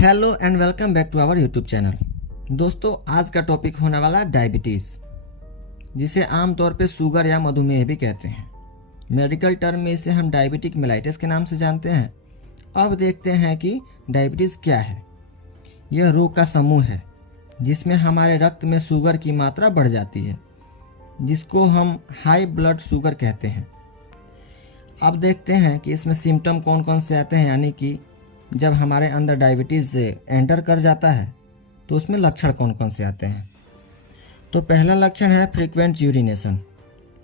Hello and welcome back to our YouTube channel. दोस्तों, आज का टॉपिक होने वाला डायबिटीज़, जिसे आमतौर पे शुगर या मधुमेह भी कहते हैं। मेडिकल टर्म में इसे हम डायबिटिक मेलाइटिस के नाम से जानते हैं। अब देखते हैं कि डायबिटीज़ क्या है। यह रोग का समूह है जिसमें हमारे रक्त में शुगर की मात्रा बढ़ जाती है, जिसको हम हाई ब्लड शुगर कहते हैं। अब देखते हैं कि इसमें सिम्टम कौन कौन से आते हैं, यानी कि जब हमारे अंदर डायबिटीज़ एंटर कर जाता है तो उसमें लक्षण कौन कौन से आते हैं। तो पहला लक्षण है फ्रीक्वेंट यूरिनेशन,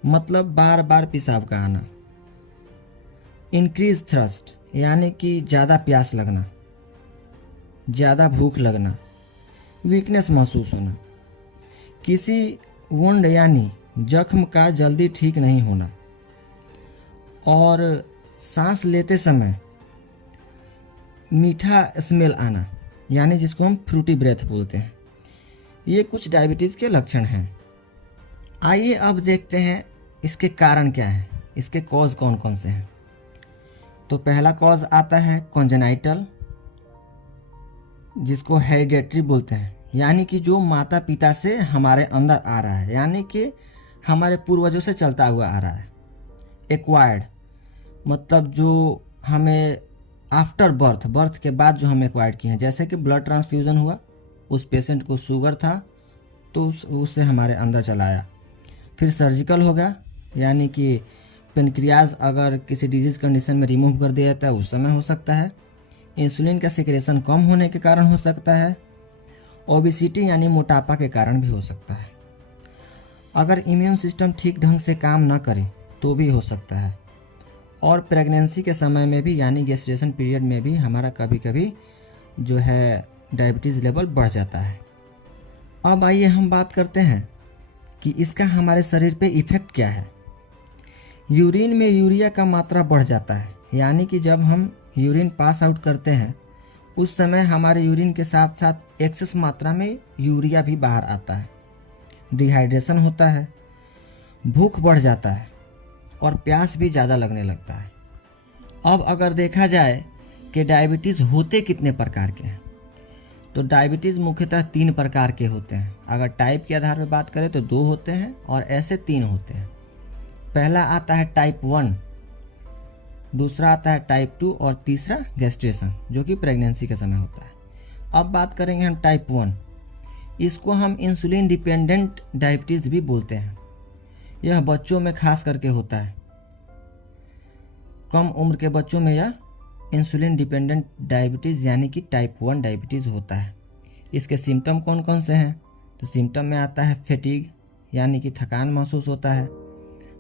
मतलब बार बार पेशाब का आना। इंक्रीज थ्रस्ट, यानी कि ज़्यादा प्यास लगना, ज़्यादा भूख लगना, वीकनेस महसूस होना, किसी वुंड यानी जख्म का जल्दी ठीक नहीं होना, और सांस लेते समय मीठा स्मेल आना, यानी जिसको हम फ्रूटी ब्रेथ बोलते हैं। ये कुछ डायबिटीज़ के लक्षण हैं। आइए अब देखते हैं इसके कारण क्या हैं, इसके कॉज कौन कौन से हैं। तो पहला कॉज आता है कॉन्जेनाइटल, जिसको हेरिडेटरी बोलते हैं, यानी कि जो माता पिता से हमारे अंदर आ रहा है, यानी कि हमारे पूर्वजों से चलता हुआ आ रहा है। एक्वायर्ड, मतलब जो हमें आफ्टर बर्थ के बाद जो हम एक्वायर्ड किए हैं, जैसे कि ब्लड ट्रांसफ्यूज़न हुआ, उस पेशेंट को शुगर था तो उससे हमारे अंदर चला आया। फिर सर्जिकल होगा, यानी कि पेनक्रियाज अगर किसी डिजीज़ कंडीशन में रिमूव कर दिया जाता है उस समय हो सकता है। इंसुलिन का सिक्रेशन कम होने के कारण हो सकता है। ओबेसिटी यानी मोटापा के कारण भी हो सकता है। अगर इम्यून सिस्टम ठीक ढंग से काम न करे तो भी हो सकता है। और प्रेगनेंसी के समय में भी, यानी गेस्टेशन पीरियड में भी हमारा कभी कभी जो है डायबिटीज़ लेवल बढ़ जाता है। अब आइए हम बात करते हैं कि इसका हमारे शरीर पे इफ़ेक्ट क्या है। यूरिन में यूरिया का मात्रा बढ़ जाता है, यानी कि जब हम यूरिन पास आउट करते हैं उस समय हमारे यूरिन के साथ साथ एक्सेस मात्रा में यूरिया भी बाहर आता है। डिहाइड्रेशन होता है, भूख बढ़ जाता है और प्यास भी ज़्यादा लगने लगता है। अब अगर देखा जाए कि डायबिटीज़ होते कितने प्रकार के हैं, तो डायबिटीज़ मुख्यतः 3 प्रकार के होते हैं। अगर टाइप के आधार पर बात करें तो 2 होते हैं और ऐसे 3 होते हैं। पहला आता है टाइप 1, दूसरा आता है टाइप 2 और तीसरा गेस्टेशन, जो कि प्रेगनेंसी के समय होता है। अब बात करेंगे हम टाइप 1। इसको हम इंसुलिन डिपेंडेंट डायबिटीज़ भी बोलते हैं। यह बच्चों में खास करके होता है। कम उम्र के बच्चों में यह इंसुलिन डिपेंडेंट डायबिटीज़ यानी कि टाइप 1 डायबिटीज़ होता है। इसके सिम्टम कौन कौन से हैं, तो सिम्टम में आता है फैटीग, यानी कि थकान महसूस होता है।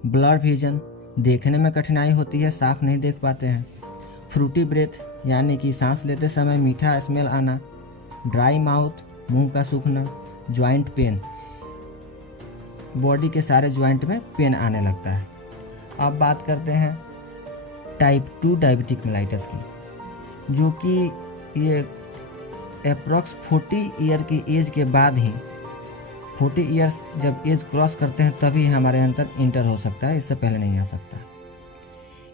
ब्लर विजन, देखने में कठिनाई होती है, साफ नहीं देख पाते हैं। फ्रूटी ब्रेथ, यानी कि सांस लेते समय मीठा स्मेल आना। ड्राई माउथ, मुंह का सूखना। जॉइंट पेन, बॉडी के सारे जॉइंट में पेन आने लगता है। अब बात करते हैं टाइप 2 डायबिटिक मेलाइटिस की, जो कि ये अप्रॉक्स 40 ईयर की एज के बाद ही, 40 ईयर्स जब एज क्रॉस करते हैं तभी हमारे अंदर इंटर हो सकता है, इससे पहले नहीं आ सकता।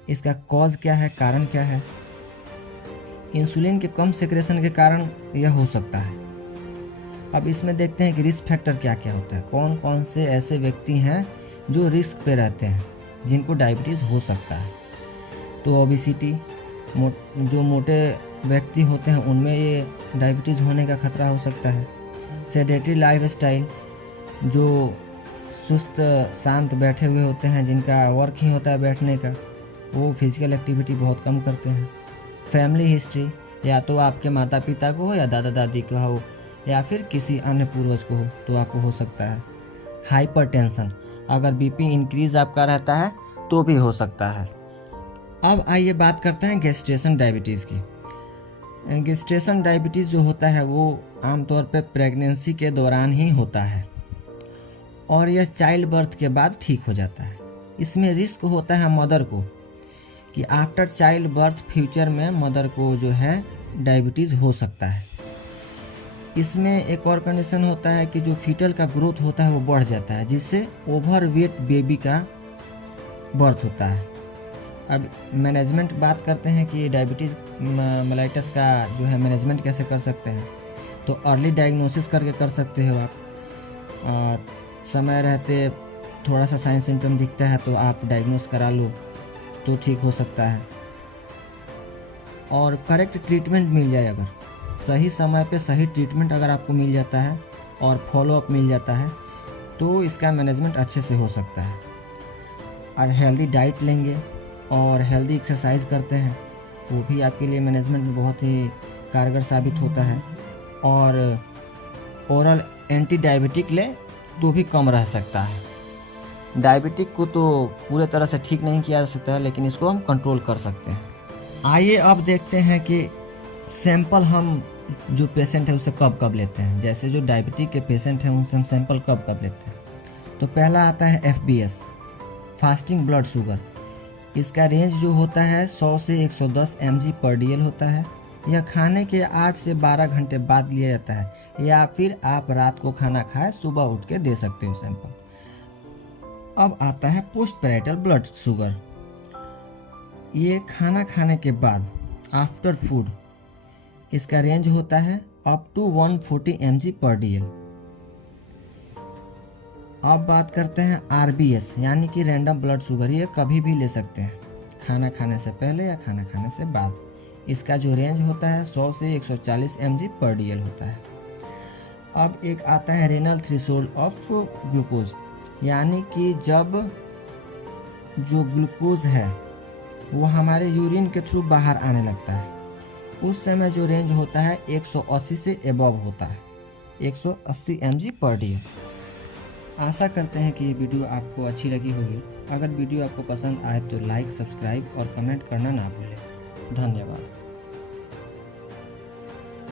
इसका कॉज क्या है, कारण क्या है? इंसुलिन के कम सिक्रेशन के कारण यह हो सकता है। अब इसमें देखते हैं कि रिस्क फैक्टर क्या क्या होता है, कौन कौन से ऐसे व्यक्ति हैं जो रिस्क पे रहते हैं जिनको डायबिटीज़ हो सकता है। तो ओबेसिटी, जो मोटे व्यक्ति होते हैं उनमें ये डायबिटीज़ होने का खतरा हो सकता है। सेडेटरी लाइफस्टाइल, जो सुस्त शांत बैठे हुए होते हैं, जिनका वर्क ही होता है बैठने का, वो फिजिकल एक्टिविटी बहुत कम करते हैं। फैमिली हिस्ट्री, या तो आपके माता पिता को हो या दादा दादी को हो या फिर किसी अन्य पूर्वज को हो तो आपको हो सकता है। हाइपरटेंशन, अगर बीपी इंक्रीज आपका रहता है तो भी हो सकता है। अब आइए बात करते हैं गेस्टेशन डायबिटीज़ की। गेस्टेशन डायबिटीज़ जो होता है वो आमतौर पर प्रेगनेंसी के दौरान ही होता है और यह चाइल्ड बर्थ के बाद ठीक हो जाता है। इसमें रिस्क होता है मदर को कि आफ्टर चाइल्ड बर्थ फ्यूचर में मदर को जो है डायबिटीज़ हो सकता है। इसमें एक और कंडीशन होता है कि जो फीटल का ग्रोथ होता है वो बढ़ जाता है, जिससे ओवरवेट बेबी का बर्थ होता है। अब मैनेजमेंट बात करते हैं कि डायबिटीज़ मेलाइटस का जो है मैनेजमेंट कैसे कर सकते हैं। तो अर्ली डायग्नोसिस करके कर सकते हो आप। समय रहते थोड़ा सा साइन सिम्टम दिखता है तो आप डायग्नोस करा लो तो ठीक हो सकता है। और करेक्ट ट्रीटमेंट मिल जाए, अगर सही समय पे सही ट्रीटमेंट अगर आपको मिल जाता है और फॉलोअप मिल जाता है तो इसका मैनेजमेंट अच्छे से हो सकता है। और हेल्दी डाइट लेंगे और हेल्दी एक्सरसाइज करते हैं वो भी आपके लिए मैनेजमेंट में बहुत ही कारगर साबित होता है। और ओरल एंटी डायबिटिक ले तो भी कम रह सकता है। डायबिटिक को तो पूरे तरह से ठीक नहीं किया जा सकता है, लेकिन इसको हम कंट्रोल कर सकते हैं। आइए अब देखते हैं कि सैंपल हम जो पेशेंट है उससे कब कब लेते हैं। जैसे जो डायबिटिक के पेशेंट हैं उनसे हम सैंपल कब कब लेते हैं। तो पहला आता है FBS, फास्टिंग ब्लड शुगर। इसका रेंज जो होता है 100 से 110 mg/dl होता है। यह खाने के 8 से 12 घंटे बाद लिया जाता है, या फिर आप रात को खाना खाए सुबह उठ के दे सकते हो सैंपल। अब आता है पोस्ट पैराइटल ब्लड शुगर। ये खाना खाने के बाद, आफ्टर फूड, इसका रेंज होता है अप टू 140 mg/dl। अब बात करते हैं RBS यानी कि रैंडम ब्लड शुगर। ये कभी भी ले सकते हैं, खाना खाने से पहले या खाना खाने से बाद। इसका जो रेंज होता है 100 से 140 mg/dl होता है। अब एक आता है रेनल थ्रेशोल्ड ऑफ ग्लूकोज, यानी कि जब जो ग्लूकोज है वो हमारे यूरिन के थ्रू बाहर आने लगता है, उस समय जो रेंज होता है 180 से एबव होता है, 180 mg/dl। आशा करते हैं कि ये वीडियो आपको अच्छी लगी होगी। अगर वीडियो आपको पसंद आए तो लाइक, सब्सक्राइब और कमेंट करना ना भूलें। धन्यवाद।